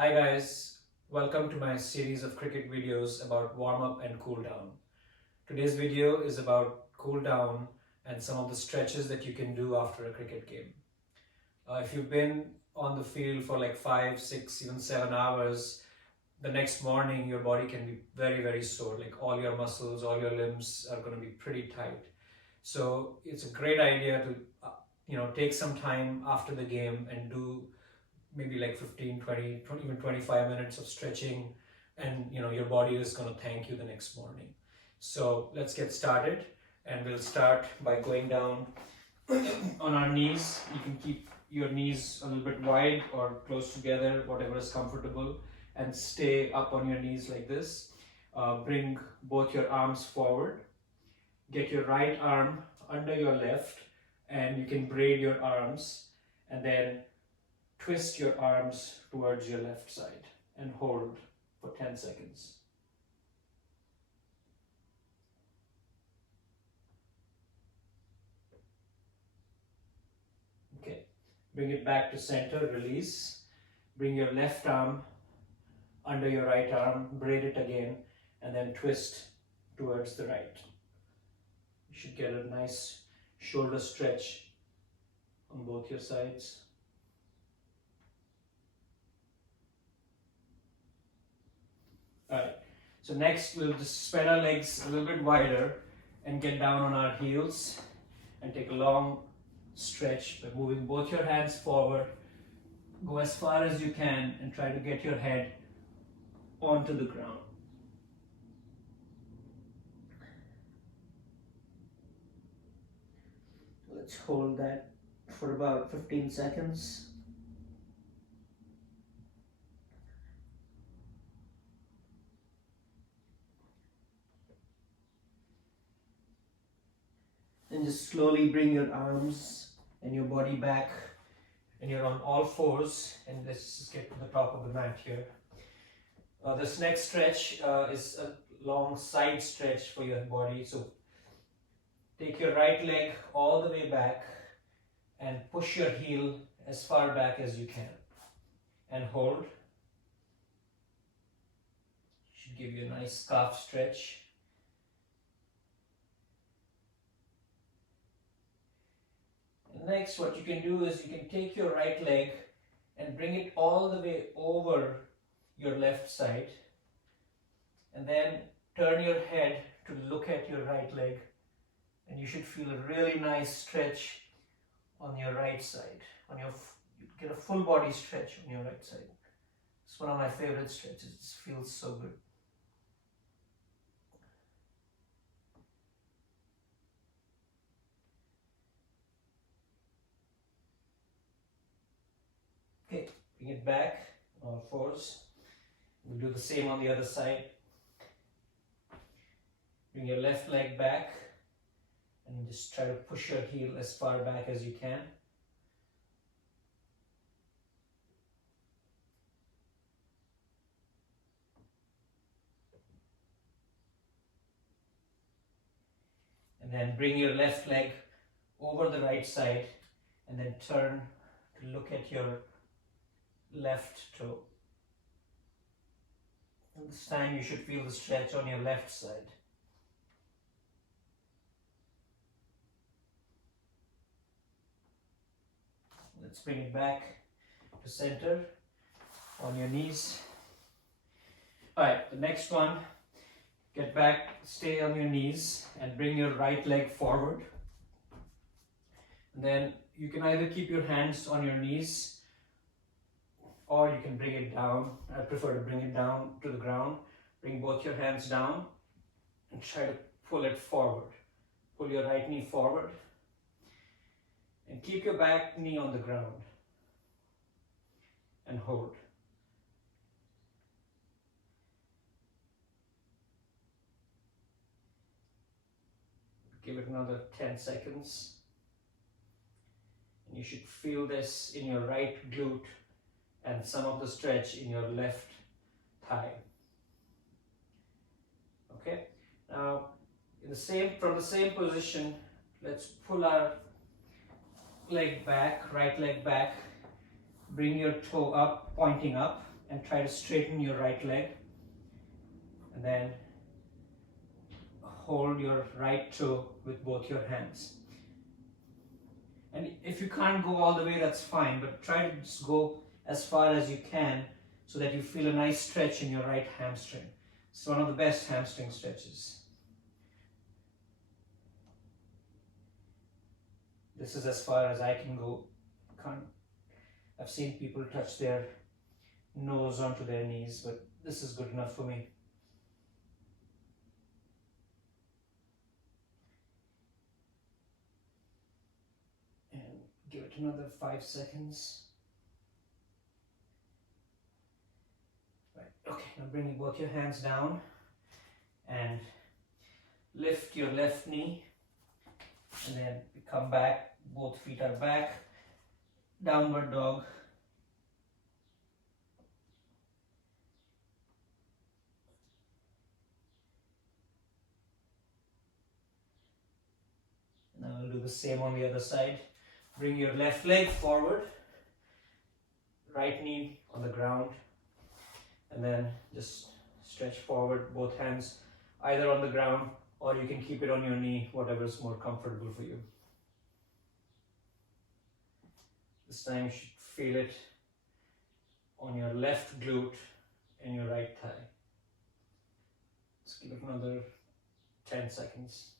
Hi guys, welcome to my series of cricket videos about warm up and cool down. Today's video is about cool down and some of the stretches that you can do after a cricket game. If you've been on the field for like 5, 6, even 7 hours, the next morning your body can be very sore. Like all your muscles, all your limbs are going to be pretty tight. So it's a great idea to take some time after the game and do maybe like 15, 20, even 25 minutes of stretching, and your body is going to thank you the next morning. So let's get started, and we'll start by going down on our knees. You can keep your knees a little bit wide or close together, whatever is comfortable, and stay up on your knees like this. Bring both your arms forward. Get your right arm under your left, and you can braid your arms, and then twist your arms towards your left side and hold for 10 seconds. Okay, bring it back to center, release. Bring your left arm under your right arm, braid it again, and then twist towards the right. You should get a nice shoulder stretch on both your sides. Alright, so next we'll just spread our legs a little bit wider and get down on our heels and take a long stretch by moving both your hands forward. Go as far as you can and try to get your head onto the ground. Let's hold that for about 15 seconds. And just slowly bring your arms and your body back, and you're on all fours, and let's just get to the top of the mat here. This next stretch is a long side stretch for your body. So take your right leg all the way back and push your heel as far back as you can and hold. Should give you a nice calf stretch. Next, what you can do is you can take your right leg and bring it all the way over your left side, and then turn your head to look at your right leg, and you should feel a really nice stretch on your right side. You get a full body stretch on your right side. It's one of my favorite stretches. It feels so good. Okay, bring it back on all fours. We'll do the same on the other side. Bring your left leg back and just try to push your heel as far back as you can. And then bring your left leg over the right side and then turn to look at your left toe. And this time you should feel the stretch on your left side. Let's bring it back to center on your knees. Alright, the next one, get back, stay on your knees and bring your right leg forward. And then you can either keep your hands on your knees or you can bring it down. I prefer to bring it down to the ground. Bring both your hands down and try to pull it forward. Pull your right knee forward and keep your back knee on the ground and hold. Give it another 10 seconds. And you should feel this in your right glute and some of the stretch in your left thigh. Okay, now from the same position, let's pull our leg back, right leg back, bring your toe up, pointing up, and try to straighten your right leg, and then hold your right toe with both your hands. And if you can't go all the way, that's fine, but try to just go as far as you can so that you feel a nice stretch in your right hamstring. It's one of the best hamstring stretches. This is as far as I can go. I've seen people touch their nose onto their knees, but this is good enough for me. And give it another 5 seconds. Right, okay, now bring both your hands down and lift your left knee, and then come back, both feet are back, downward dog. Now we'll do the same on the other side. Bring your left leg forward, right knee on the ground, and then just stretch forward, both hands either on the ground or you can keep it on your knee, whatever is more comfortable for you. This time you should feel it on your left glute and your right thigh. Let's give it another 10 seconds.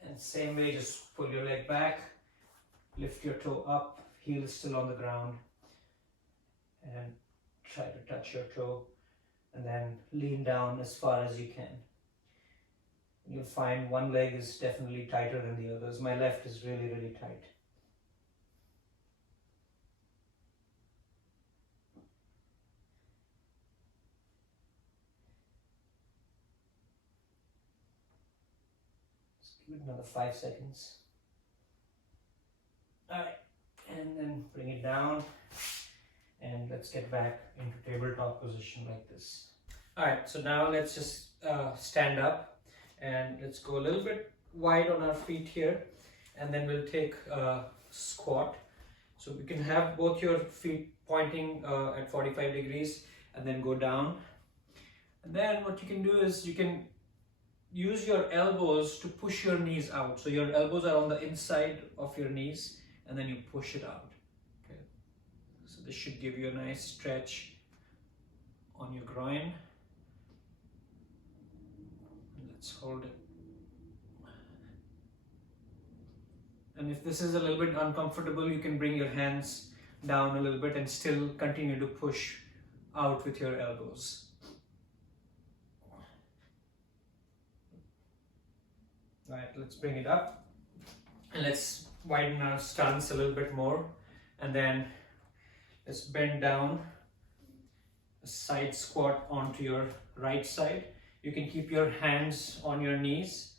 And same way, just pull your leg back, lift your toe up, heel is still on the ground, and try to touch your toe, and then lean down as far as you can. You'll find one leg is definitely tighter than the others. My left is really, really tight. Give it another 5 seconds. Alright, and then bring it down, and let's get back into tabletop position like this. Alright, so now let's just stand up, and let's go a little bit wide on our feet here, and then we'll take a squat. So we can have both your feet pointing at 45 degrees and then go down. And then what you can do is you can use your elbows to push your knees out. So your elbows are on the inside of your knees, and then you push it out. Okay. So this should give you a nice stretch on your groin. Let's hold it. And if this is a little bit uncomfortable, you can bring your hands down a little bit and still continue to push out with your elbows. Right, let's bring it up and let's widen our stance a little bit more, and then let's bend down, a side squat onto your right side. You can keep your hands on your knees,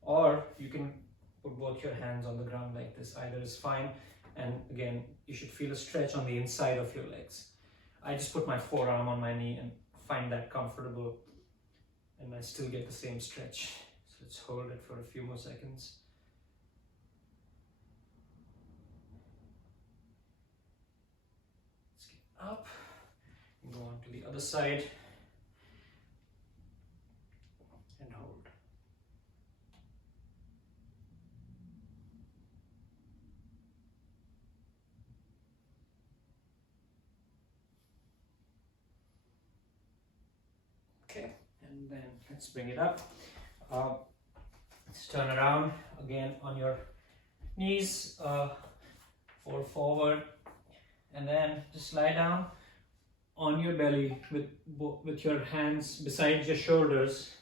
or you can put both your hands on the ground like this. Either is fine, and again you should feel a stretch on the inside of your legs. I just put my forearm on my knee and find that comfortable, and I still get the same stretch. Let's hold it for a few more seconds. Let's get up and go on to the other side and hold. Okay, and then let's bring it up. Let's turn around again on your knees, fold forward, and then just lie down on your belly with your hands beside your shoulders,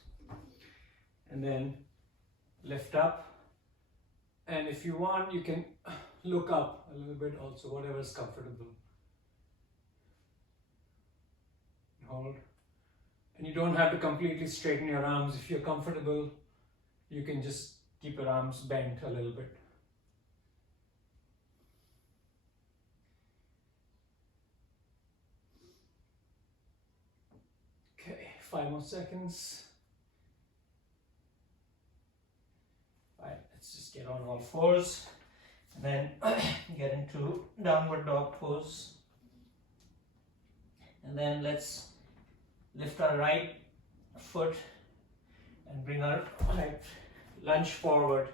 and then lift up. And if you want, you can look up a little bit also, whatever is comfortable. Hold. And you don't have to completely straighten your arms. If you're comfortable, you can just keep your arms bent a little bit. Okay, 5 more seconds. Right, let's just get on all fours and then get into downward dog pose. And then let's lift our right foot and bring our right lunge forward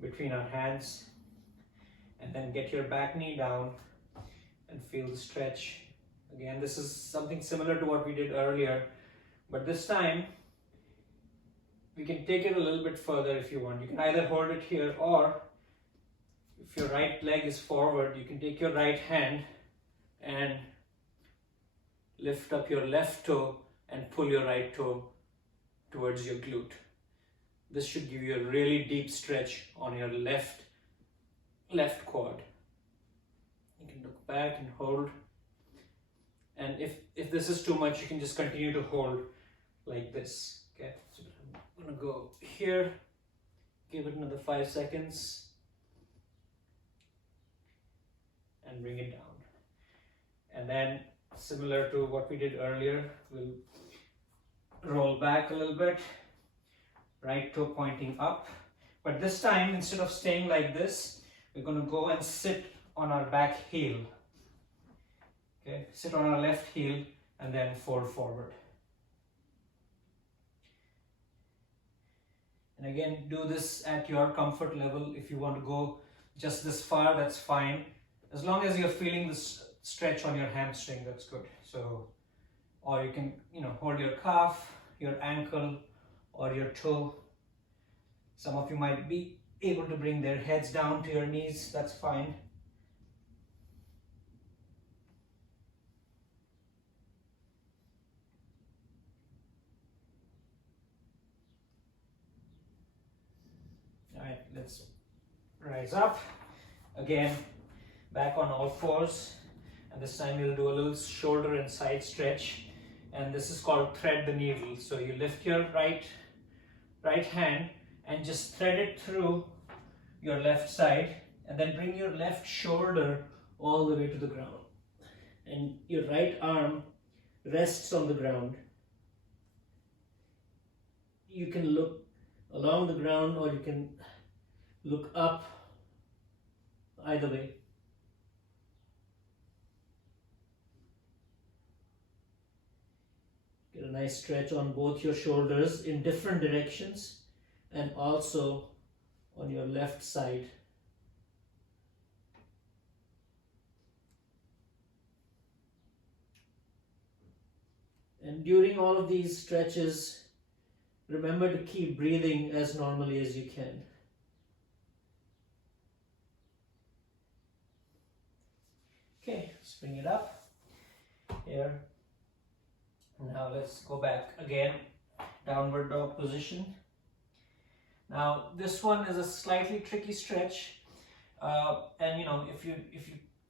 between our hands, and then get your back knee down and feel the stretch. Again, this is something similar to what we did earlier, but this time we can take it a little bit further if you want. You can either hold it here, or if your right leg is forward, you can take your right hand and lift up your left toe and pull your right toe towards your glute. This should give you a really deep stretch on your left quad. You can look back and hold. And if this is too much, you can just continue to hold like this. Okay, so I'm gonna go here, give it another 5 seconds, and bring it down. And then, similar to what we did earlier, we'll roll back a little bit, right toe pointing up. But this time, instead of staying like this, we're going to go and sit on our back heel. Okay, sit on our left heel and then fold forward. And again, do this at your comfort level. If you want to go just this far, that's fine. As long as you're feeling this stretch on your hamstring, that's good. So, or you can, hold your calf, your ankle, or your toe. Some of you might be able to bring their heads down to your knees, that's fine. All right, let's rise up. Again, back on all fours. And this time we'll do a little shoulder and side stretch. And this is called thread the needle. So you lift your right hand and just thread it through your left side, and then bring your left shoulder all the way to the ground. And your right arm rests on the ground. You can look along the ground, or you can look up, either way. Get a nice stretch on both your shoulders in different directions, and also on your left side. And during all of these stretches, remember to keep breathing as normally as you can. Okay, let's bring it up here. Now let's go back again, downward dog position. Now this one is a slightly tricky stretch, and if you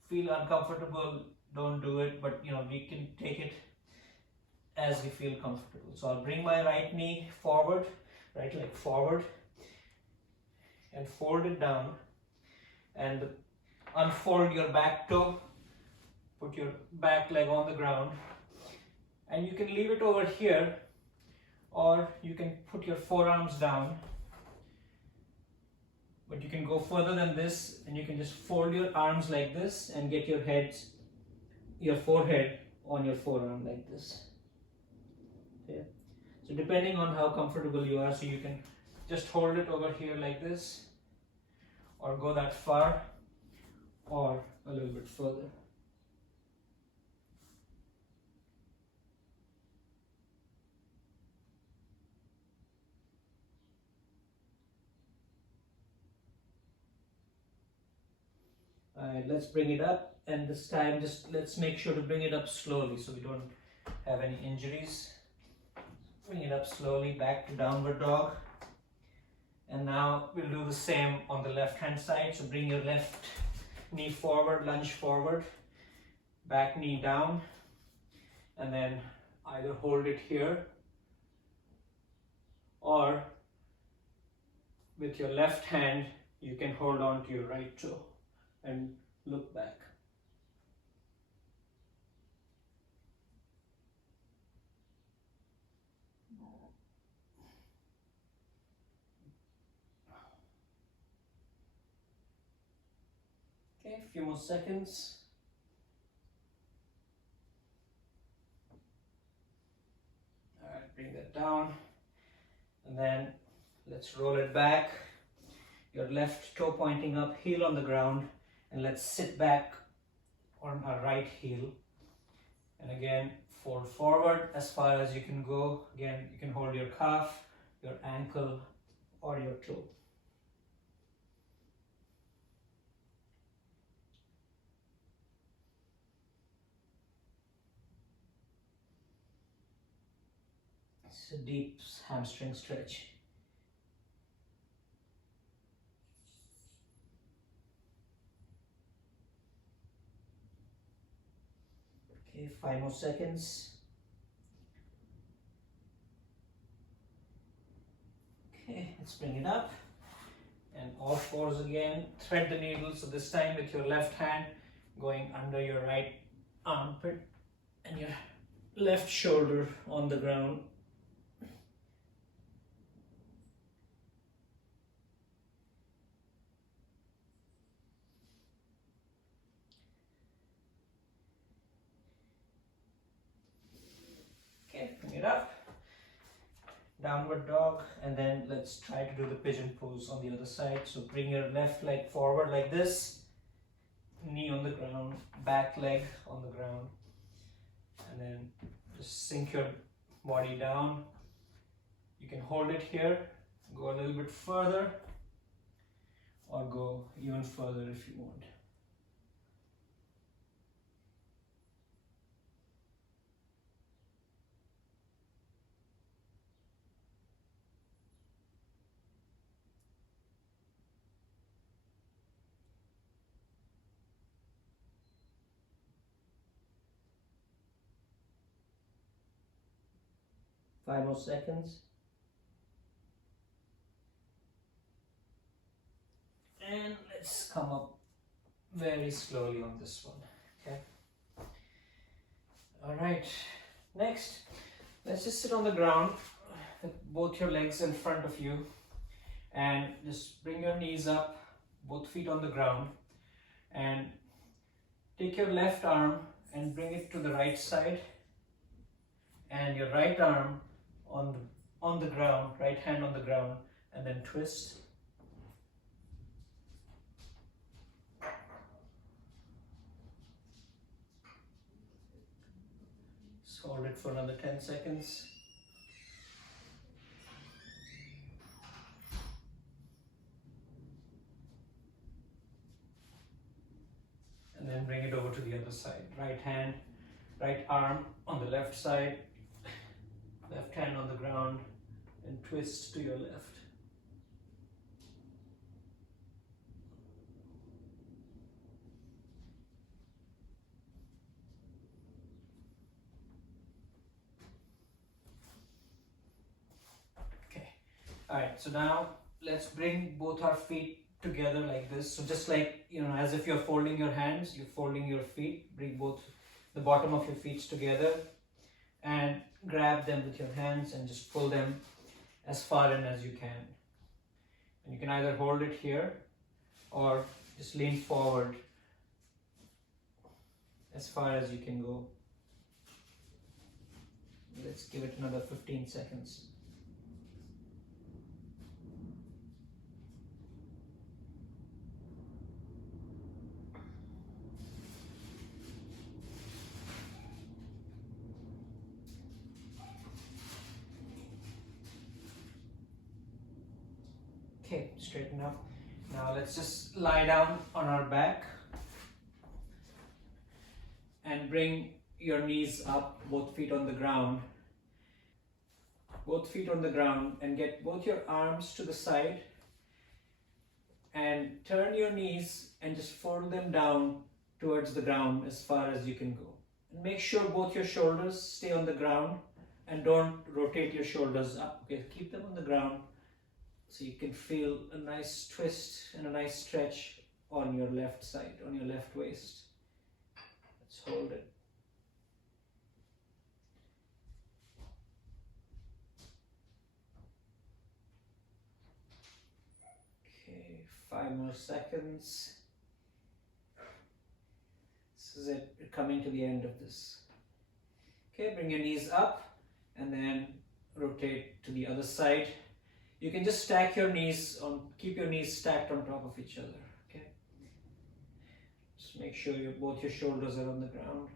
feel uncomfortable, don't do it. But we can take it as we feel comfortable. So I'll bring my right knee forward, right leg forward, and fold it down, and unfold your back toe. Put your back leg on the ground, and you can leave it over here, or you can put your forearms down. But you can go further than this, and you can just fold your arms like this and get your forehead on your forearm like this. Okay. So depending on how comfortable you are, so you can just hold it over here like this, or go that far, or a little bit further. Alright, let's bring it up, and this time just let's make sure to bring it up slowly so we don't have any injuries. Bring it up slowly back to downward dog. And now we'll do the same on the left hand side. So bring your left knee forward, lunge forward, back knee down, and then either hold it here, or with your left hand you can hold on to your right toe and look back. few more seconds. All right, bring that down. And then let's roll it back. Your left toe pointing up, heel on the ground. And let's sit back on our right heel. And again, fold forward as far as you can go. Again, you can hold your calf, your ankle, or your toe. It's a deep hamstring stretch. Okay, 5 more seconds. Okay, let's bring it up. And all fours again. Thread the needle. So this time with your left hand going under your right armpit and your left shoulder on the ground. Okay, bring it up. Downward dog, and then let's try to do the pigeon pose on the other side. So bring your left leg forward like this, knee on the ground, back leg on the ground, and then just sink your body down. You can hold it here, go a little bit further, or go even further if you want. Five more seconds. And let's come up very slowly on this one. Okay. All right. Next, let's just sit on the ground with both your legs in front of you, and just bring your knees up, both feet on the ground, and take your left arm and bring it to the right side, and your right arm on the ground, right hand on the ground, and then twist. Just hold it for another 10 seconds. And then bring it over to the other side. Right hand, right arm on the left side, left hand on the ground, and twist to your left. Okay. All right, so now let's bring both our feet together like this. So just like, as if you're folding your hands, you're folding your feet. Bring both the bottom of your feet together and grab them with your hands and just pull them as far in as you can. And you can either hold it here or just lean forward as far as you can go. Let's give it another 15 seconds. Okay, straighten up. Now let's just lie down on our back and bring your knees up, both feet on the ground. Both feet on the ground, and get both your arms to the side and turn your knees and just fold them down towards the ground as far as you can go. And make sure both your shoulders stay on the ground and don't rotate your shoulders up. Okay, keep them on the ground so you can feel a nice twist and a nice stretch on your left side, on your left waist. Let's hold it. Okay, 5 more seconds. This is it. We're coming to the end of this. Okay, bring your knees up and then rotate to the other side. You can just stack your knees on, keep your knees stacked on top of each other. Okay. Just make sure both your shoulders are on the ground.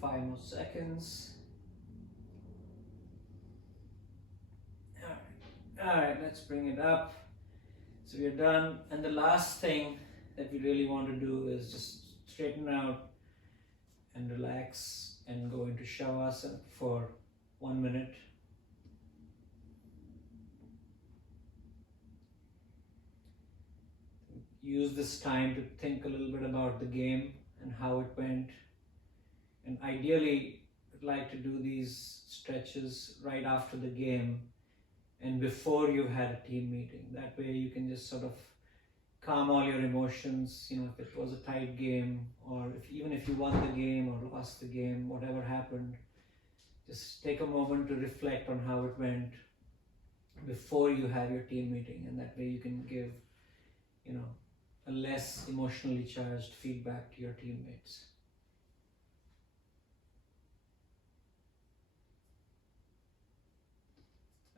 Five more seconds. All right, let's bring it up. So we're done. And the last thing that we really want to do is just straighten out and relax and go into Shavasana for 1 minute. Use this time to think a little bit about the game and how it went. And ideally, I'd like to do these stretches right after the game and before you've had a team meeting. That way you can just sort of calm all your emotions, you know, if it was a tight game, or even if you won the game or lost the game, whatever happened, just take a moment to reflect on how it went before you have your team meeting, and that way you can give, you know, a less emotionally charged feedback to your teammates.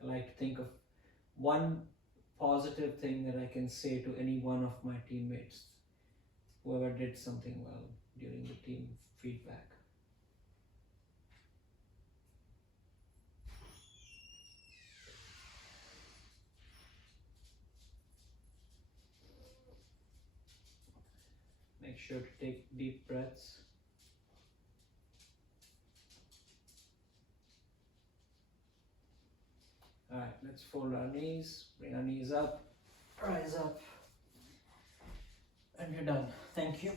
I like to think of one positive thing that I can say to any one of my teammates, whoever did something well during the team feedback. Make sure to take deep breaths. All right, let's fold our knees, bring our knees up, rise up, and you're done. Thank you.